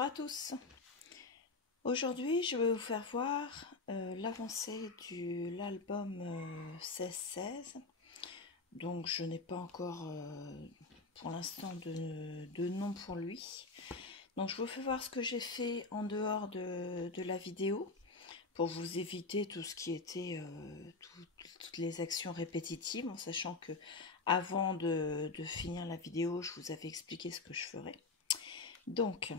Bonjour à tous. Aujourd'hui, je vais vous faire voir l'avancée de l'album 16-16. Donc, je n'ai pas encore pour l'instant de nom pour lui. Donc, je vous fais voir ce que j'ai fait en dehors de la vidéo pour vous éviter tout ce qui était toutes les actions répétitives, en sachant que avant de finir la vidéo, je vous avais expliqué ce que je ferais. Donc,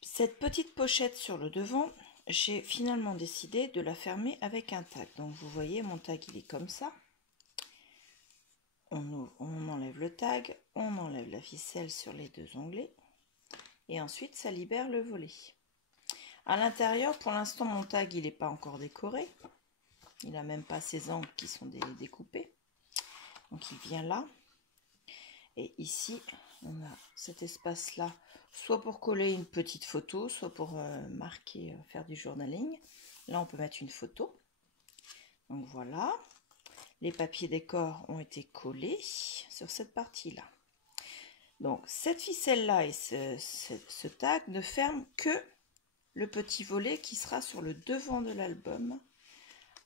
cette petite pochette sur le devant, j'ai finalement décidé de la fermer avec un tag. Donc vous voyez, mon tag il est comme ça. On enlève le tag, on enlève la ficelle sur les deux onglets et ensuite ça libère le volet. À l'intérieur, pour l'instant, mon tag il n'est pas encore décoré. Il n'a même pas ses angles qui sont découpés. Donc il vient là. Et ici, on a cet espace-là, soit pour coller une petite photo, soit pour marquer, faire du journaling. Là, on peut mettre une photo. Donc voilà. Les papiers décor ont été collés sur cette partie-là. Donc, cette ficelle-là et ce tag ne ferment que le petit volet qui sera sur le devant de l'album,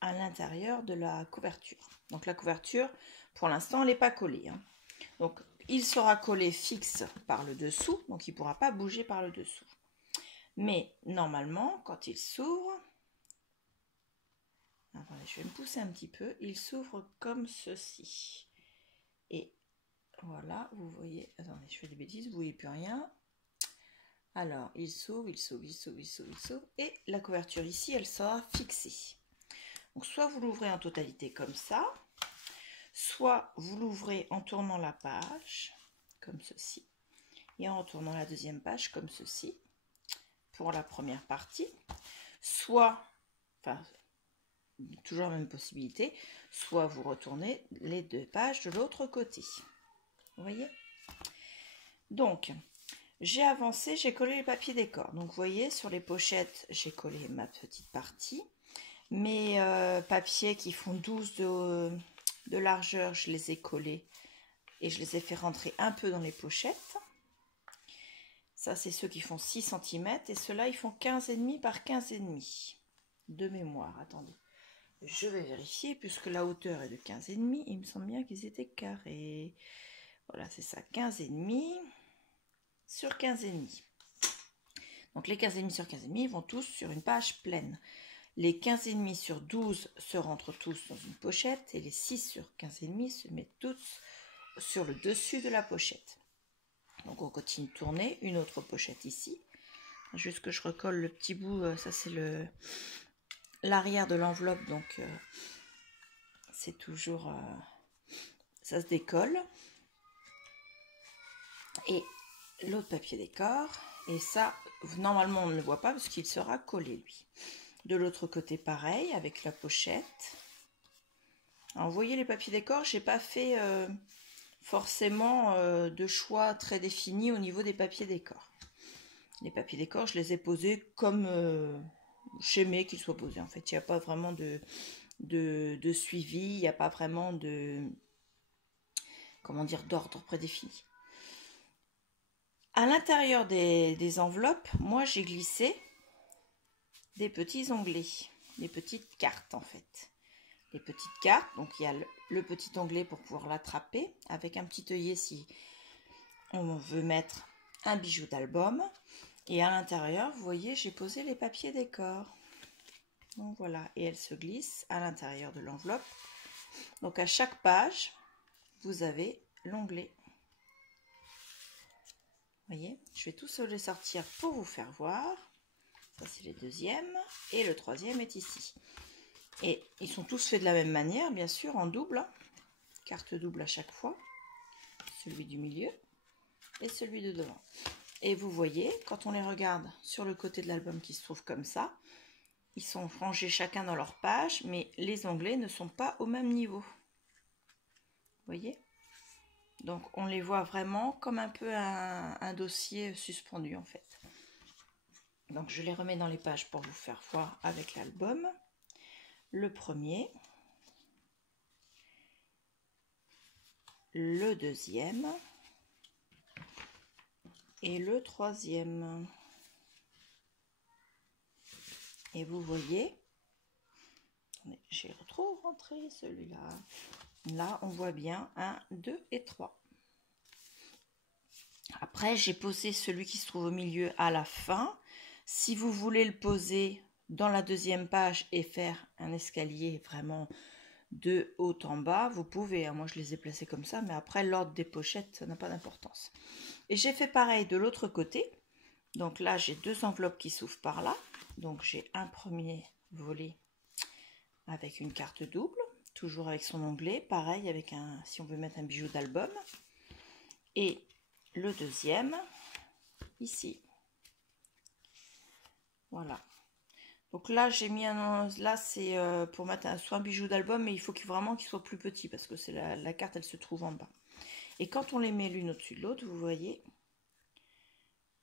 à l'intérieur de la couverture. Donc, la couverture, pour l'instant, elle n'est pas collée, hein. Donc, il sera collé fixe par le dessous, donc il ne pourra pas bouger par le dessous. Mais normalement, quand il s'ouvre, attendez, je vais me pousser un petit peu, il s'ouvre comme ceci. Et voilà, vous voyez, attendez, je fais des bêtises, vous ne voyez plus rien. Alors, il s'ouvre, il s'ouvre, il s'ouvre, il s'ouvre, il s'ouvre, et la couverture ici, elle sera fixée. Donc, soit vous l'ouvrez en totalité comme ça, soit vous l'ouvrez en tournant la page, comme ceci, et en retournant la deuxième page, comme ceci, pour la première partie. Soit, enfin, toujours la même possibilité, soit vous retournez les deux pages de l'autre côté. Vous voyez? Donc, j'ai avancé, j'ai collé les papiers décor. Donc, vous voyez, sur les pochettes, j'ai collé ma petite partie. Mes papiers qui font 12 de largeur, je les ai collés et je les ai fait rentrer un peu dans les pochettes. Ça, c'est ceux qui font 6 cm et ceux-là, ils font 15,5 par 15,5 de mémoire. Attendez, je vais vérifier puisque la hauteur est de 15,5. Il me semble bien qu'ils étaient carrés. Voilà, c'est ça, 15,5 sur 15,5. Donc, les 15,5 sur 15,5 vont tous sur une page pleine. Les 15,5 sur 12 se rentrent tous dans une pochette et les 6 sur 15,5 se mettent tous sur le dessus de la pochette. Donc on continue de tourner, une autre pochette ici. Juste que je recolle le petit bout, ça c'est l'arrière de l'enveloppe, donc c'est toujours, ça se décolle. Et l'autre papier décor, et ça normalement on ne le voit pas parce qu'il sera collé lui. De l'autre côté pareil avec la pochette. Alors vous voyez les papiers décor, j'ai pas fait forcément de choix très définis au niveau des papiers décor. Les papiers décor, je les ai posés comme j'aimais qu'ils soient posés. En fait, il n'y a pas vraiment de suivi, il n'y a pas vraiment de, comment dire, d'ordre prédéfini. À l'intérieur des enveloppes, moi j'ai glissé des petits onglets, des petites cartes en fait. Les petites cartes, donc il y a le petit onglet pour pouvoir l'attraper avec un petit œillet si on veut mettre un bijou d'album. Et à l'intérieur, vous voyez, j'ai posé les papiers décor. Donc voilà, et elles se glissent à l'intérieur de l'enveloppe. Donc à chaque page, vous avez l'onglet. Vous voyez, je vais tous les sortir pour vous faire voir. Ça c'est les deuxièmes et le troisième est ici. Et ils sont tous faits de la même manière, bien sûr, en double. Carte double à chaque fois. Celui du milieu et celui de devant. Et vous voyez, quand on les regarde sur le côté de l'album qui se trouve comme ça, ils sont rangés chacun dans leur page, mais les onglets ne sont pas au même niveau. Vous voyez? Donc on les voit vraiment comme un peu un dossier suspendu en fait. Donc je les remets dans les pages pour vous faire voir avec l'album. Le premier, le deuxième, et le troisième. Et vous voyez, j'ai trop rentré celui-là. Là, on voit bien 1, 2 et 3. Après, j'ai posé celui qui se trouve au milieu à la fin. Si vous voulez le poser dans la deuxième page et faire un escalier vraiment de haut en bas, vous pouvez. Moi, je les ai placés comme ça, mais après, l'ordre des pochettes, ça n'a pas d'importance. Et j'ai fait pareil de l'autre côté. Donc là, j'ai 2 enveloppes qui s'ouvrent par là. Donc, j'ai un premier volet avec une carte double, toujours avec son onglet. Pareil, avec si on veut mettre un bijou d'album. Et le deuxième, ici. Voilà. Donc là, j'ai mis là, c'est pour mettre soit un bijou d'album, mais il faut vraiment qu'il soit plus petit parce que c'est la carte, elle se trouve en bas. Et quand on les met l'une au-dessus de l'autre, vous voyez,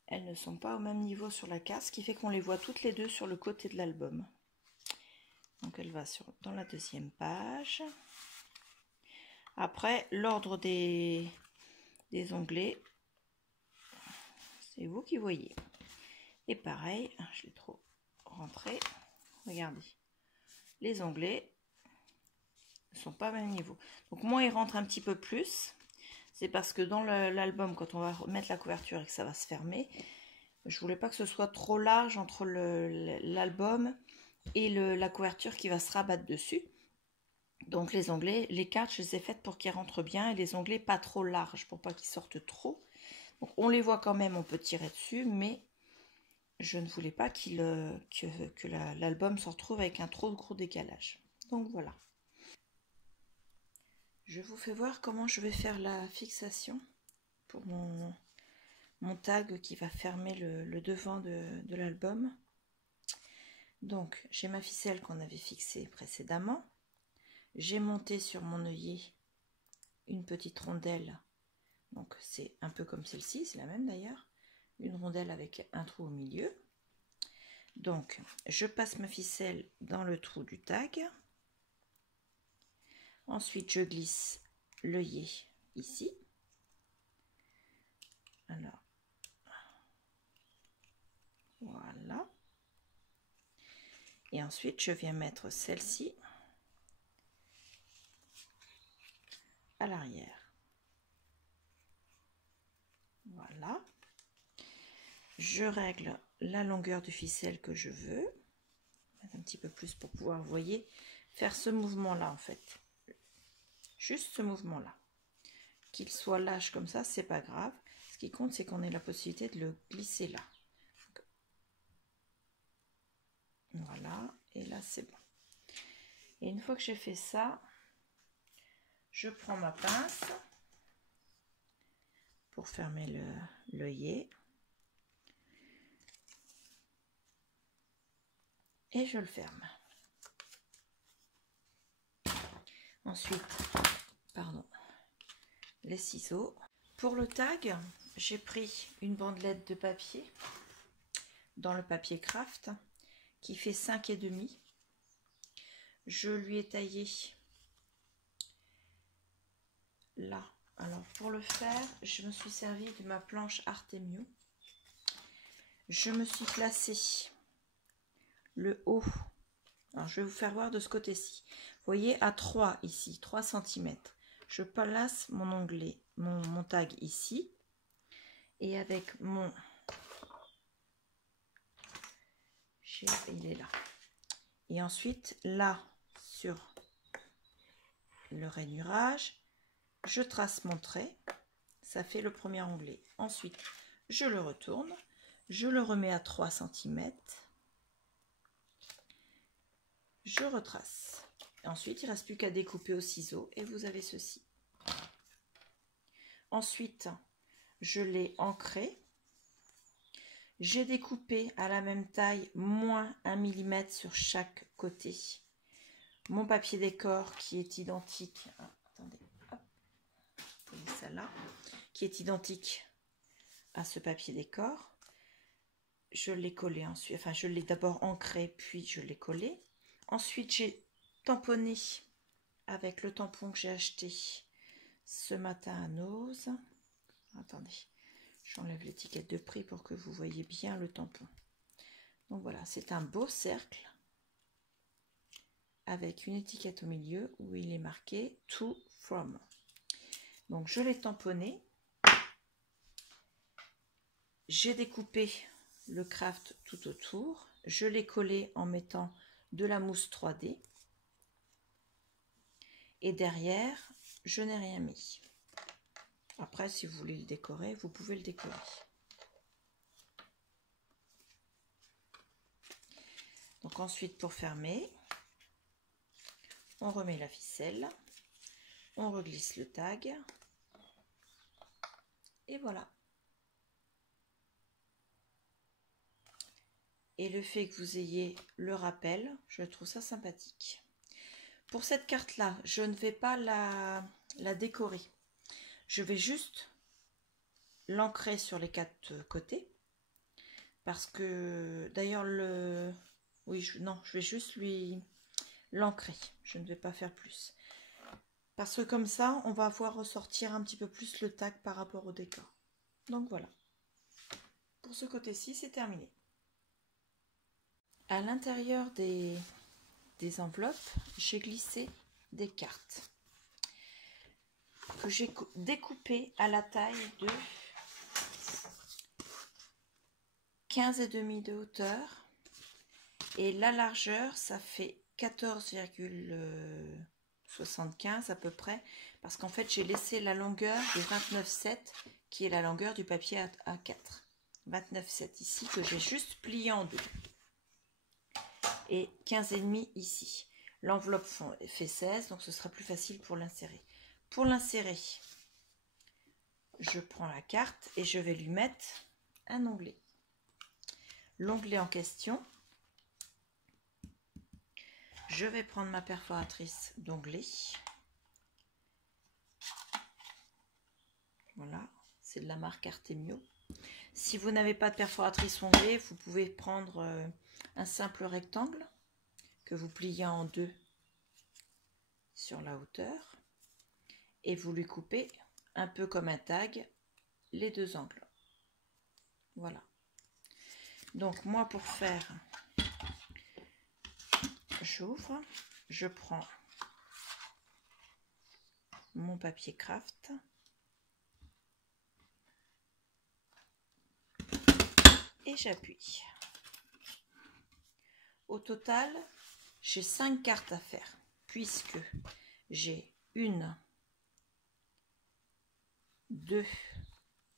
elles ne sont pas au même niveau sur la carte, ce qui fait qu'on les voit toutes les deux sur le côté de l'album. Donc elle va dans la deuxième page. Après, l'ordre des onglets, c'est vous qui voyez. Et pareil, je l'ai trop rentré. Regardez, les onglets ne sont pas au même niveau. Donc moins ils rentrent un petit peu plus, c'est parce que dans l'album, quand on va mettre la couverture et que ça va se fermer, je voulais pas que ce soit trop large entre l'album et la couverture qui va se rabattre dessus. Donc les onglets, les cartes, je les ai faites pour qu'ils rentrent bien et les onglets pas trop larges pour pas qu'ils sortent trop. Donc on les voit quand même, on peut tirer dessus, mais je ne voulais pas que l'album se retrouve avec un trop gros décalage. Donc voilà. Je vous fais voir comment je vais faire la fixation pour mon tag qui va fermer le devant de l'album. Donc j'ai ma ficelle qu'on avait fixée précédemment. J'ai monté sur mon œillet une petite rondelle. Donc c'est un peu comme celle-ci, c'est la même d'ailleurs. Une rondelle avec un trou au milieu. Donc je passe ma ficelle dans le trou du tag. Ensuite je glisse l'œillet ici. Alors voilà. Et ensuite je viens mettre celle-ci à l'arrière. Voilà. Je règle la longueur de ficelle que je veux. Mettre un petit peu plus pour pouvoir, vous voyez, faire ce mouvement-là en fait. Juste ce mouvement-là. Qu'il soit lâche comme ça, c'est pas grave. Ce qui compte, c'est qu'on ait la possibilité de le glisser là. Donc, voilà. Et là, c'est bon. Et une fois que j'ai fait ça, je prends ma pince pour fermer l'œillet. Et je le ferme. Ensuite, pardon, les ciseaux. Pour le tag, j'ai pris une bandelette de papier dans le papier craft qui fait 5,5. Je lui ai taillé là. Alors pour le faire, je me suis servi de ma planche Artemio. Je me suis placé le haut. Alors je vais vous faire voir de ce côté-ci. Vous voyez à 3 ici, 3 cm. Je place mon onglet, mon tag ici. Et avec mon... il est là. Et ensuite, là, sur le rainurage, je trace mon trait. Ça fait le premier onglet. Ensuite, je le retourne. Je le remets à 3 cm. Je retrace. Ensuite, il ne reste plus qu'à découper au ciseau et vous avez ceci. Ensuite, je l'ai ancré. J'ai découpé à la même taille, moins 1 mm sur chaque côté. Mon papier décor qui est identique. Ah, attendez, hop, celle-là, qui est identique à ce papier décor. Je l'ai collé ensuite, enfin je l'ai d'abord ancré, puis je l'ai collé. Ensuite, j'ai tamponné avec le tampon que j'ai acheté ce matin à Nose. Attendez, J'enlève l'étiquette de prix pour que vous voyez bien le tampon. Donc voilà, c'est un beau cercle avec une étiquette au milieu où il est marqué To From. Donc je l'ai tamponné. J'ai découpé le craft tout autour. Je l'ai collé en mettant de la mousse 3D. Et derrière, je n'ai rien mis. Après, si vous voulez le décorer, vous pouvez le décorer. Donc ensuite, pour fermer, on remet la ficelle, on reglisse le tag, et voilà. Et le fait que vous ayez le rappel, je trouve ça sympathique. Pour cette carte-là, je ne vais pas la décorer. Je vais juste l'ancrer sur les 4 côtés. Parce que, d'ailleurs, oui, je vais juste l'ancrer. Je ne vais pas faire plus. Parce que comme ça, on va voir ressortir un petit peu plus le tag par rapport au décor. Donc voilà. Pour ce côté-ci, c'est terminé. À l'intérieur des enveloppes, j'ai glissé des cartes que j'ai découpées à la taille de 15,5 de hauteur. Et la largeur, ça fait 14,75 à peu près. Parce qu'en fait, j'ai laissé la longueur de 29,7 qui est la longueur du papier A4. 29,7 ici que j'ai juste plié en deux. Et 15,5 ici. L'enveloppe fait 16, donc ce sera plus facile pour l'insérer. Pour l'insérer, je prends la carte et je vais lui mettre un onglet. L'onglet en question, je vais prendre ma perforatrice d'onglet. Voilà, c'est de la marque Artemio. Si vous n'avez pas de perforatrice onglet, vous pouvez prendre un simple rectangle que vous pliez en deux sur la hauteur et vous lui coupez un peu comme un tag les 2 angles. Voilà. Donc moi, pour faire, j'ouvre, je prends mon papier craft et j'appuie. Au total, j'ai 5 cartes à faire puisque j'ai 1, 2,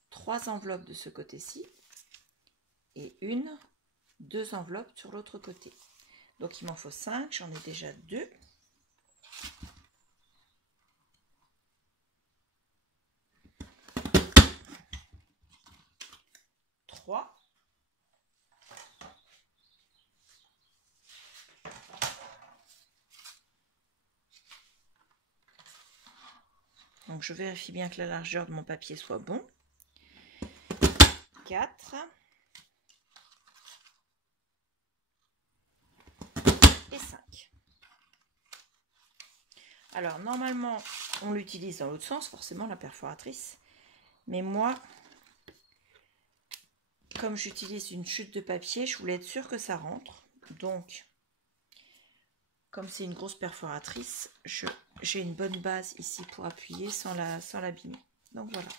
3 enveloppes de ce côté-ci et 1, 2 enveloppes sur l'autre côté. Donc il m'en faut 5, j'en ai déjà 2. 3. Donc je vérifie bien que la largeur de mon papier soit bon. 4. Et 5. Alors normalement on l'utilise dans l'autre sens, forcément la perforatrice. Mais moi, comme j'utilise une chute de papier, je voulais être sûre que ça rentre. Donc, comme c'est une grosse perforatrice, j'ai une bonne base ici pour appuyer sans l'abîmer. Donc voilà.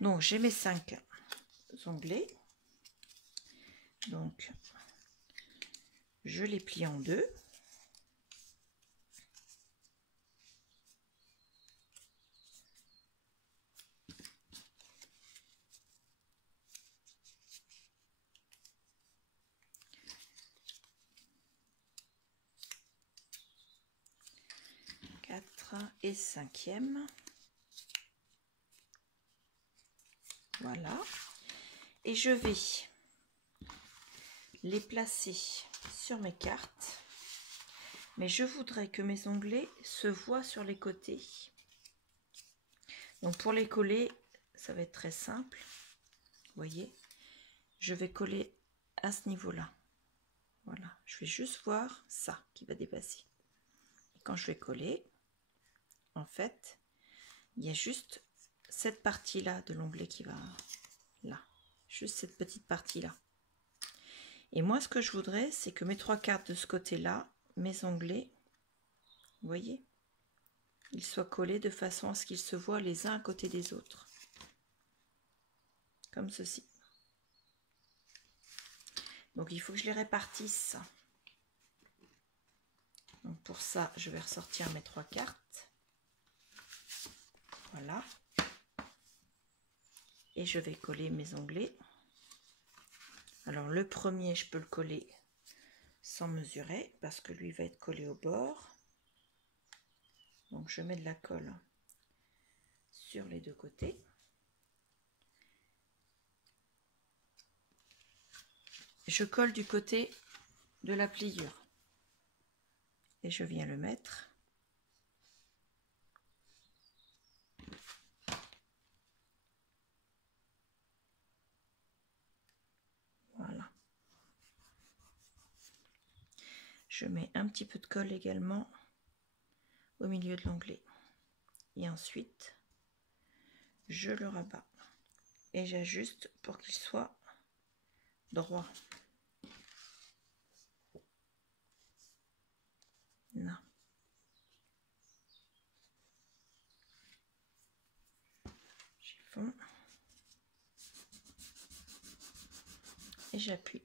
Donc j'ai mes 5 onglets. Donc je les plie en deux. Et 5e. Voilà. Et je vais les placer sur mes cartes. Mais je voudrais que mes onglets se voient sur les côtés. Donc pour les coller, ça va être très simple. Vous voyez, je vais coller à ce niveau-là. Voilà, je vais juste voir ça qui va dépasser. Quand je vais coller, en fait, il y a juste cette partie-là de l'onglet qui va là. Juste cette petite partie-là. Et moi, ce que je voudrais, c'est que mes 3 cartes de ce côté-là, mes onglets, vous voyez, ils soient collés de façon à ce qu'ils se voient les uns à côté des autres. Comme ceci. Donc, il faut que je les répartisse. Donc, pour ça, je vais ressortir mes 3 cartes. Voilà. Et je vais coller mes onglets. Alors, le premier, je peux le coller sans mesurer parce que lui va être collé au bord. Donc, je mets de la colle sur les 2 côtés. Je colle du côté de la pliure. Et je viens le mettre. Voilà. Je mets un petit peu de colle également au milieu de l'onglet. Et ensuite, je le rabats. Et j'ajuste pour qu'il soit droit. Non. Chiffon. Et j'appuie.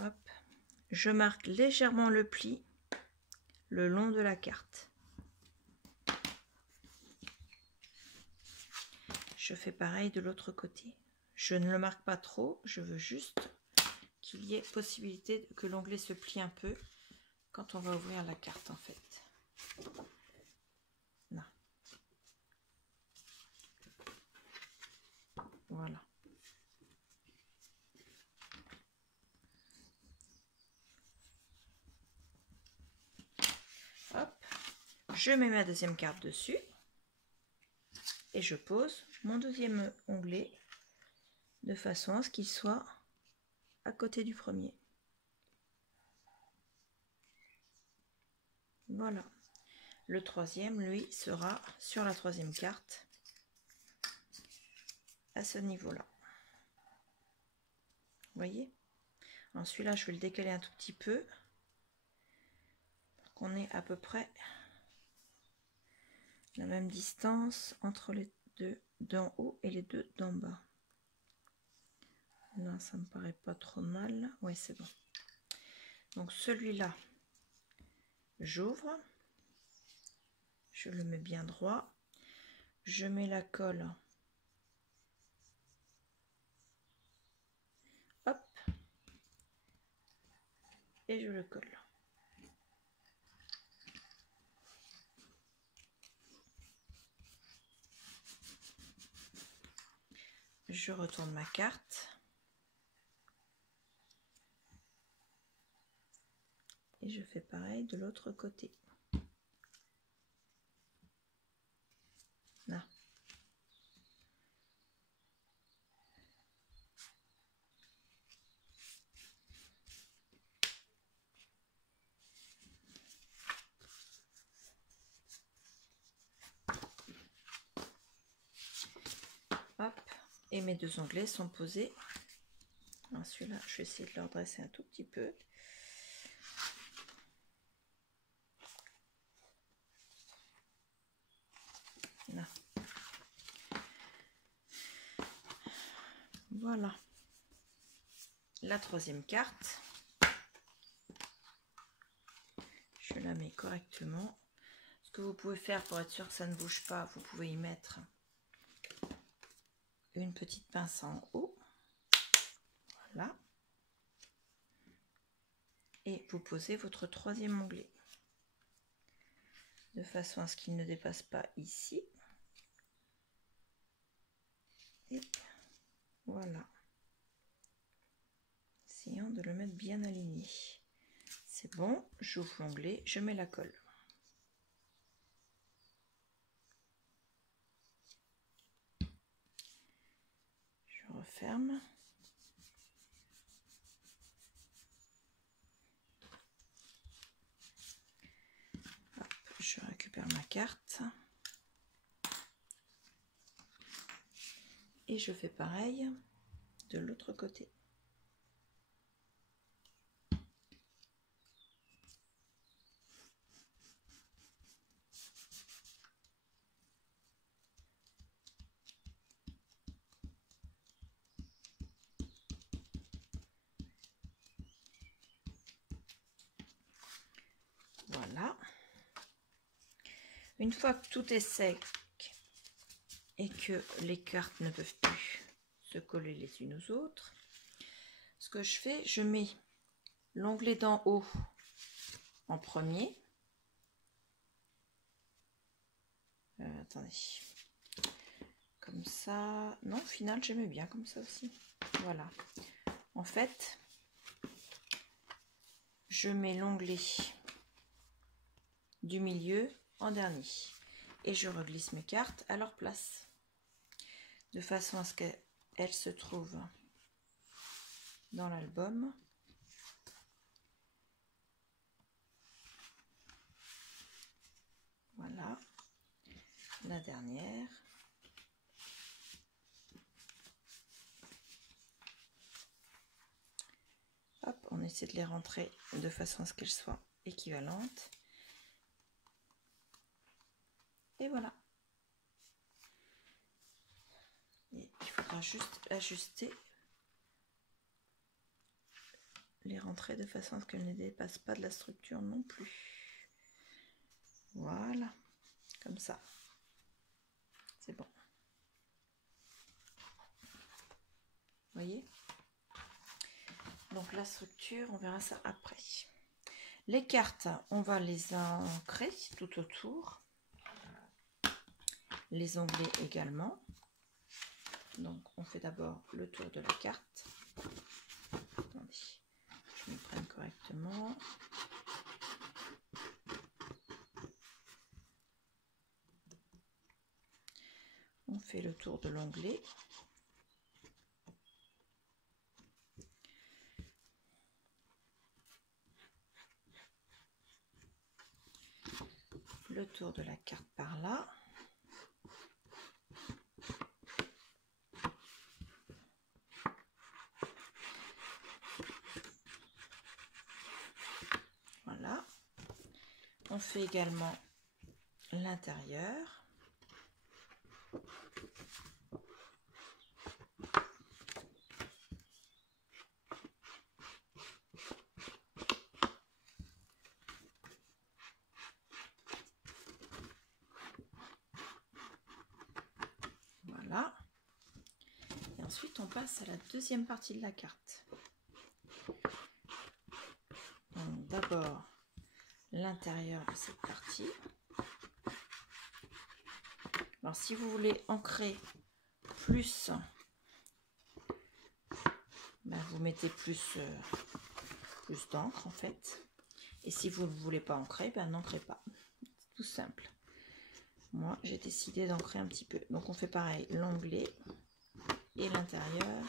Hop. Je marque légèrement le pli le long de la carte. Je fais pareil de l'autre côté. Je ne le marque pas trop, je veux juste qu'il y ait possibilité que l'onglet se plie un peu quand on va ouvrir la carte en fait. Là. Voilà. Hop. Je mets ma deuxième carte dessus et je pose mon deuxième onglet de façon à ce qu'il soit à côté du premier. Voilà. Le troisième, lui, sera sur la troisième carte à ce niveau-là. Vous voyez? Alors celui-là, je vais le décaler un tout petit peu pour qu'on ait à peu près la même distance entre les deux d'en haut et les deux d'en bas. Là, ça me paraît pas trop mal. Ouais, c'est bon. Donc celui-là, j'ouvre. Je le mets bien droit. Je mets la colle. Hop. Et je le colle. Je retourne ma carte. Et je fais pareil de l'autre côté. Là. Hop. Et mes deux onglets sont posés. Celui-là, je vais essayer de le redresser un tout petit peu. Là. Voilà. La troisième carte. Je la mets correctement. Ce que vous pouvez faire pour être sûr que ça ne bouge pas, vous pouvez y mettre une petite pince en haut. Voilà. Et vous posez votre troisième onglet de façon à ce qu'il ne dépasse pas ici. Et voilà. Essayons de le mettre bien aligné. C'est bon, j'ouvre l'onglet, je mets la colle. referme. Hop, je récupère ma carte. Et je fais pareil de l'autre côté. Voilà. Une fois que tout est sec et que les cartes ne peuvent plus se coller les unes aux autres, ce que je fais, je mets l'onglet d'en haut en premier. Attendez. Comme ça. Non, au final, j'aimais bien comme ça aussi. Voilà. En fait, je mets l'onglet du milieu en dernier. Et je reglisse mes cartes à leur place. De façon à ce qu'elles se trouvent dans l'album. Voilà. La dernière. Hop, on essaie de les rentrer de façon à ce qu'elles soient équivalentes. Et voilà. Et il faudra juste ajuster les rentrées de façon à ce qu'elles ne dépassent pas de la structure non plus. Voilà, comme ça. C'est bon. Vous voyez? Donc la structure, on verra ça après. Les cartes, on va les ancrer tout autour. Les onglets également. Donc on fait d'abord le tour de la carte. Attendez, je me prenne correctement. On fait le tour de l'onglet. Le tour de la carte par là. Voilà. On fait également l'intérieur. Voilà. Et ensuite, on passe à la deuxième partie de la carte. Donc d'abord l'intérieur de cette partie. Alors si vous voulez ancrer plus, ben, vous mettez plus d'encre en fait. Et si vous ne voulez pas ancrer, ben n'ancrez pas. Tout simple. Moi j'ai décidé d'ancrer un petit peu. Donc on fait pareil, l'onglet et l'intérieur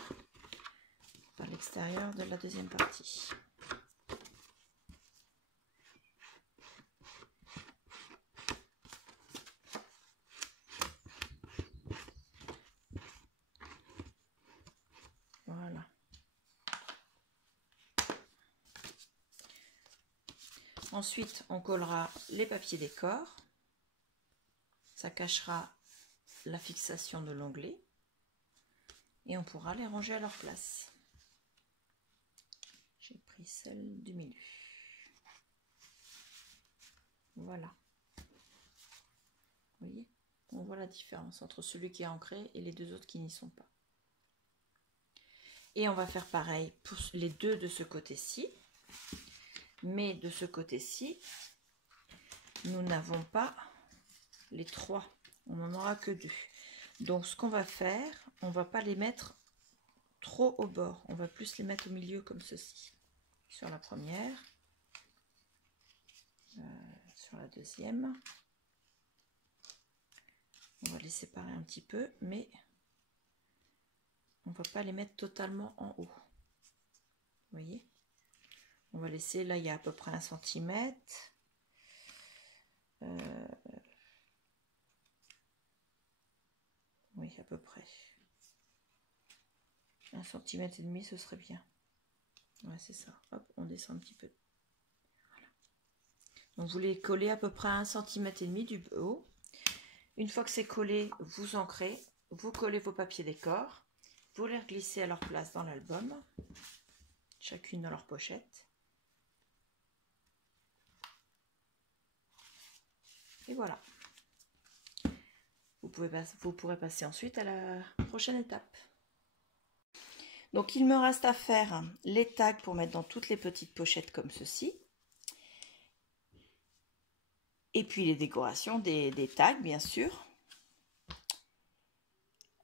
par l'extérieur de la deuxième partie. Voilà. Ensuite, on collera les papiers décor. Ça cachera la fixation de l'onglet. Et on pourra les ranger à leur place. J'ai pris celle du milieu. Voilà. Vous voyez? On voit la différence entre celui qui est ancré et les deux autres qui n'y sont pas. Et on va faire pareil pour les deux de ce côté-ci. Mais de ce côté-ci, nous n'avons pas les trois. On n'en aura que deux. Donc ce qu'on va faire, on ne va pas les mettre trop au bord. On va plus les mettre au milieu comme ceci. Sur la première. Sur la deuxième. On va les séparer un petit peu, mais on va pas les mettre totalement en haut. Vous voyez? On va laisser, là il y a à peu près 1 cm. Oui, à peu près. 1,5 cm, ce serait bien. Ouais, c'est ça. Hop, on descend un petit peu. Voilà. Donc vous les collez à peu près à 1,5 cm du haut. Une fois que c'est collé, vous ancrez, vous collez vos papiers décor, vous les glissez à leur place dans l'album, chacune dans leur pochette. Et voilà. Vous pourrez passer ensuite à la prochaine étape. Donc il me reste à faire les tags pour mettre dans toutes les petites pochettes comme ceci. Et puis les décorations des tags, bien sûr.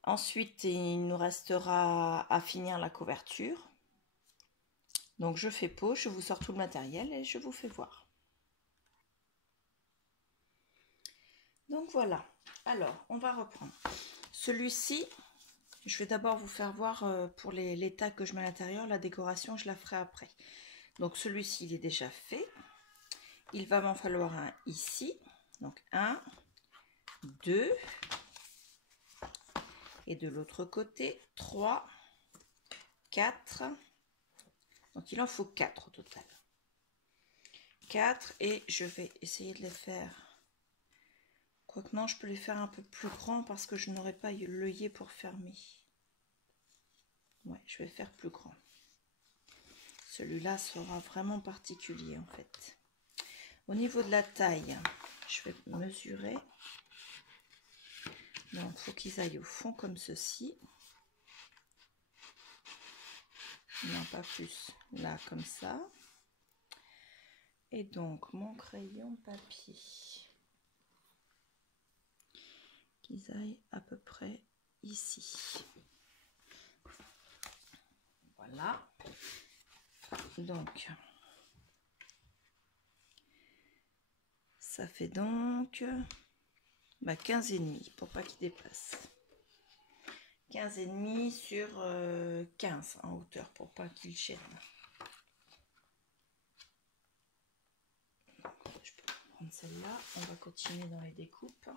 Ensuite, il nous restera à finir la couverture. Donc je fais pause, je vous sors tout le matériel et je vous fais voir. Donc voilà. Alors, on va reprendre. Celui-ci, je vais d'abord vous faire voir pour les tags que je mets à l'intérieur. La décoration, je la ferai après. Donc celui-ci, il est déjà fait. Il va m'en falloir un ici. Donc 1, 2. Et de l'autre côté, 3, 4. Donc il en faut 4 au total. 4 et je vais essayer de les faire. Quoique non, je peux les faire un peu plus grands parce que je n'aurai pas l'œillet pour fermer. Ouais, je vais faire plus grand. Celui-là sera vraiment particulier en fait. Au niveau de la taille, je vais mesurer. Donc, il faut qu'ils aillent au fond comme ceci. Non, pas plus. Là, comme ça. Et donc, mon crayon papier. Qu'ils aillent à peu près ici. Voilà. Donc, ça fait donc 15,5 pour pas qu'il dépasse. 15,5 sur 15 en hauteur pour pas qu'il gêne. Je peux prendre celle-là. On va continuer dans les découpes.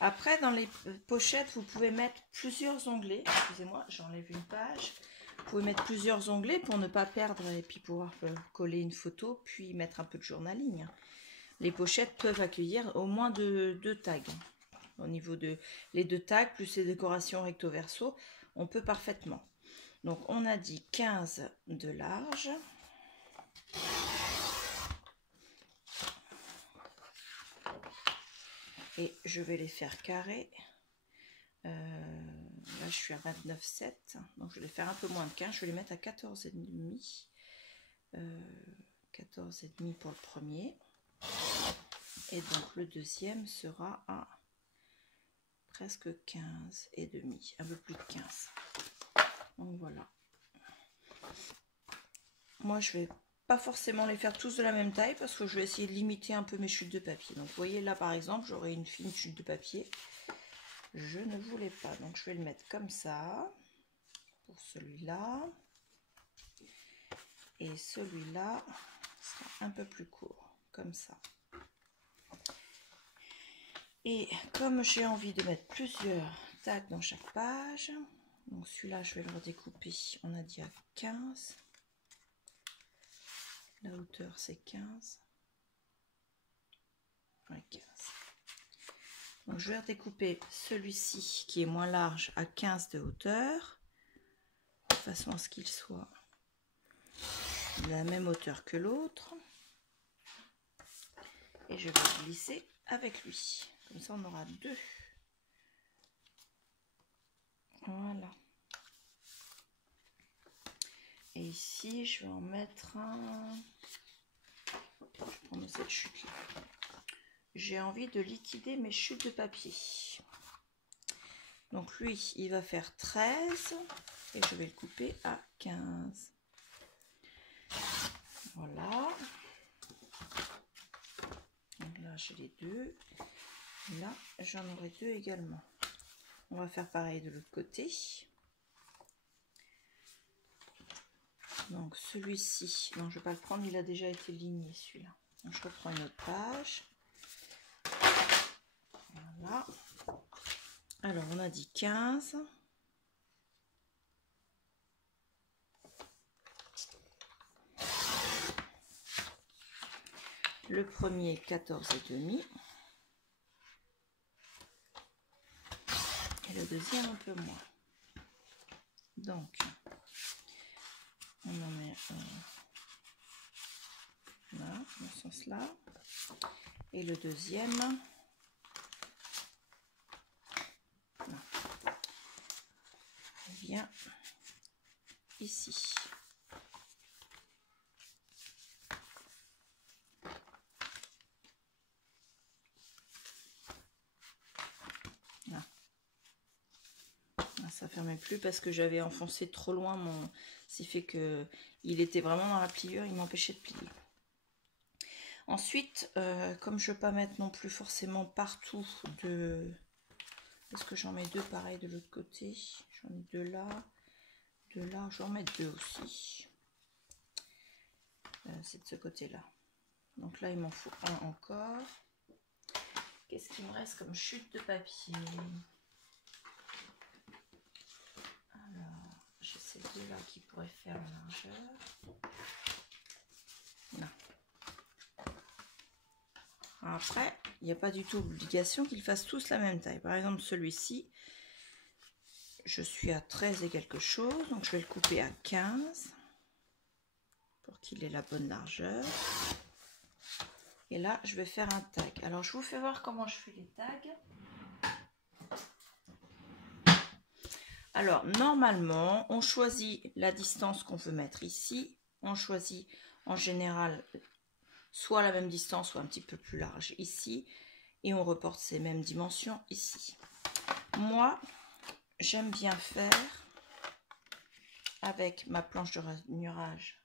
Après, dans les pochettes, vous pouvez mettre plusieurs onglets. Excusez-moi, j'enlève une page. Vous pouvez mettre plusieurs onglets pour ne pas perdre et puis pouvoir coller une photo, puis mettre un peu de journaling. Les pochettes peuvent accueillir au moins deux tags. Au niveau de les 2 tags, plus les décorations recto verso, on peut parfaitement. Donc, on a dit 15 de large. Et je vais les faire carrés. Là, je suis à 29,7. Donc, je vais les faire un peu moins de 15. Je vais les mettre à 14,5. 14,5 pour le premier. Et donc, le deuxième sera à presque 15,5. Un peu plus de 15. Donc, voilà. Moi, je vais pas forcément les faire tous de la même taille parce que je vais essayer de limiter un peu mes chutes de papier. Donc vous voyez là par exemple j'aurai une fine chute de papier, je ne voulais pas, donc je vais le mettre comme ça pour celui-là et celui-là sera un peu plus court comme ça. Et comme j'ai envie de mettre plusieurs tags dans chaque page, donc celui-là je vais le redécouper, on a dit à 15. La hauteur c'est 15. Ouais, 15. Donc je vais redécouper celui-ci qui est moins large à 15 de hauteur, de façon à ce qu'il soit de la même hauteur que l'autre. Et je vais glisser avec lui. Comme ça on aura 2. Voilà. Et ici je vais en mettre un. Je vais prendre cette chute là. J'ai envie de liquider mes chutes de papier. Donc lui, il va faire 13 et je vais le couper à 15. Voilà. Donc là, j'ai les 2. Là, j'en aurai 2 également. On va faire pareil de l'autre côté. Donc celui-ci, non, je vais pas le prendre, il a déjà été ligné celui-là. Donc je reprends une autre page. Voilà. Alors on a dit 15. Le premier 14,5. Et le deuxième un peu moins. Donc on en met là, dans ce sens là. Et le deuxième là, vient ici. Là. Là, ça fermait plus parce que j'avais enfoncé trop loin mon... Ce qui fait que il était vraiment dans la pliure, il m'empêchait de plier. Ensuite, comme je ne veux pas mettre non plus forcément partout de... Est-ce que j'en mets deux pareil de l'autre côté? J'en ai deux là, je vais en mettre deux aussi. C'est de ce côté-là. Donc là, il m'en faut un encore. Qu'est-ce qu'il me reste comme chute de papier? Alors, j'ai ces deux-là qui pourraient faire la largeur. Là. Après, il n'y a pas du tout l'obligation qu'ils fassent tous la même taille. Par exemple, celui-ci, je suis à 13 et quelque chose. Donc, je vais le couper à 15 pour qu'il ait la bonne largeur. Et là, je vais faire un tag. Alors, je vous fais voir comment je fais les tags. Alors, normalement, on choisit la distance qu'on veut mettre ici. On choisit en général soit la même distance, soit un petit peu plus large ici. Et on reporte ces mêmes dimensions ici. Moi, j'aime bien faire avec ma planche de ranurage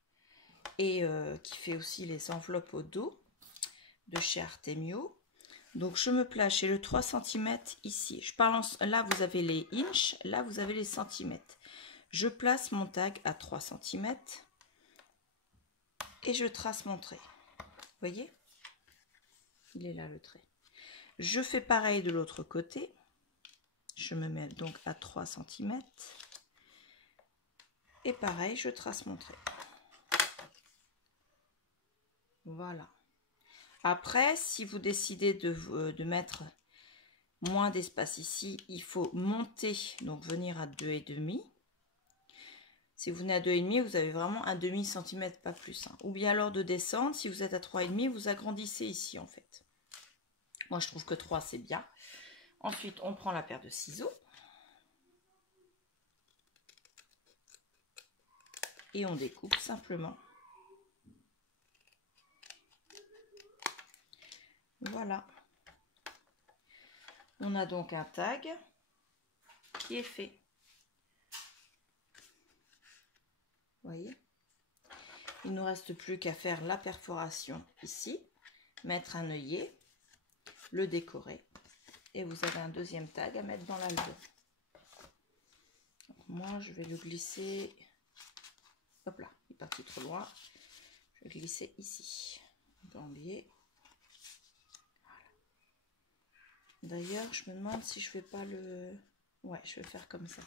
et qui fait aussi les enveloppes au dos de chez Artemio. Donc je me place chez le 3 cm ici. Je parle là vous avez les inches, là vous avez les centimètres. Je place mon tag à 3 cm et je trace mon trait. Vous voyez? Il est là le trait. Je fais pareil de l'autre côté. Je me mets donc à 3 cm. Et pareil, je trace mon trait. Voilà. Après, si vous décidez de mettre moins d'espace ici, il faut monter, donc venir à 2,5. Si vous venez à 2,5, vous avez vraiment un demi-centimètre, pas plus. Hein. Ou bien alors de descendre, si vous êtes à 3,5, vous agrandissez ici en fait. Moi, je trouve que 3, c'est bien. Ensuite, on prend la paire de ciseaux. Et on découpe simplement. Voilà. On a donc un tag qui est fait. Vous voyez? Il ne nous reste plus qu'à faire la perforation ici, mettre un œillet, le décorer. Et vous avez un deuxième tag à mettre dans l'album. Moi, je vais le glisser. Hop là, il est parti trop loin. Je vais glisser ici. Gambier. D'ailleurs, je me demande si je vais pas le... Ouais, je vais faire comme ça.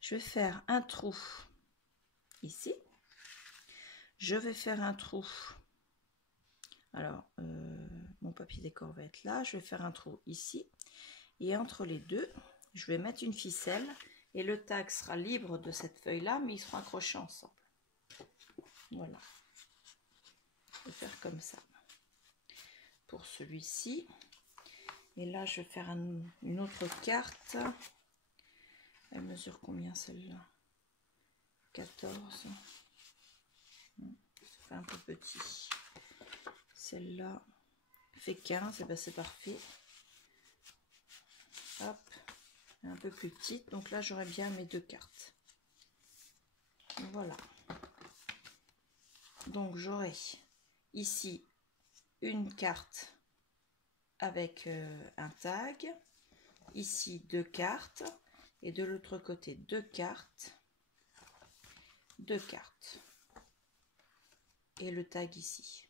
Je vais faire un trou ici. Je vais faire un trou. Alors, mon papier décor va être là. Je vais faire un trou ici. Et entre les deux, je vais mettre une ficelle. Et le tag sera libre de cette feuille-là, mais ils seront accrochés ensemble. Voilà. Je vais faire comme ça. Pour celui-ci. Et là, je vais faire une autre carte. Elle mesure combien celle-là? 14. Ça fait un peu petit. Celle-là fait 15. Et ben c'est parfait. Hop. Un peu plus petite. Donc là, j'aurai bien mes deux cartes. Voilà. Donc j'aurai ici une carte avec un tag. ici 2 cartes et de l'autre côté 2 cartes, 2 cartes et le tag ici.